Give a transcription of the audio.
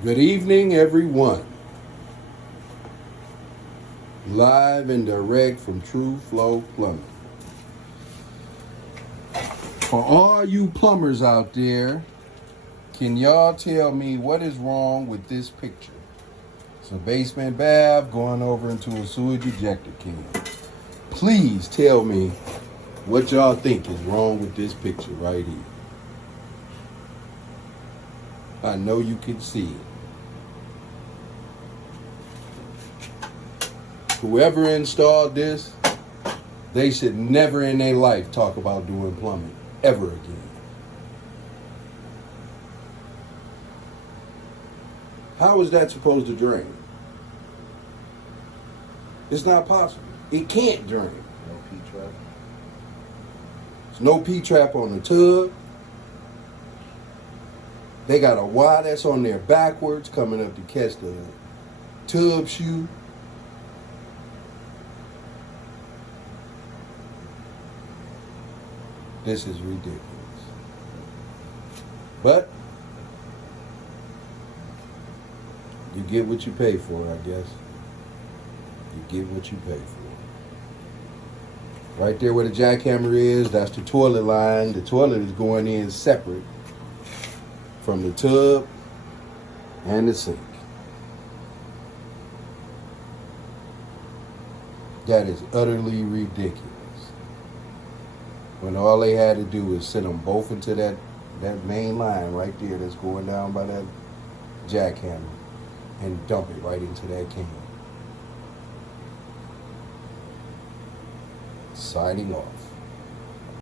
Good evening, everyone. Live and direct from True Flow Plumbing. For all you plumbers out there, can y'all tell me what is wrong with this picture? It's a basement bath going over into a sewage ejector can. Please tell me what y'all think is wrong with this picture right here. I know you can see it. Whoever installed this, they should never in their life talk about doing plumbing ever again. How is that supposed to drain? It's not possible. It can't drain. No P-trap. There's no P-trap on the tub. They got a Y that's on there backwards coming up to catch the tub shoe. This is ridiculous. But you get what you pay for, I guess. You get what you pay for. Right there where the jackhammer is, that's the toilet line. The toilet is going in separate from the tub and the sink. That is utterly ridiculous. When all they had to do is send them both into that main line right there that's going down by that jackhammer and dump it right into that can. Signing off.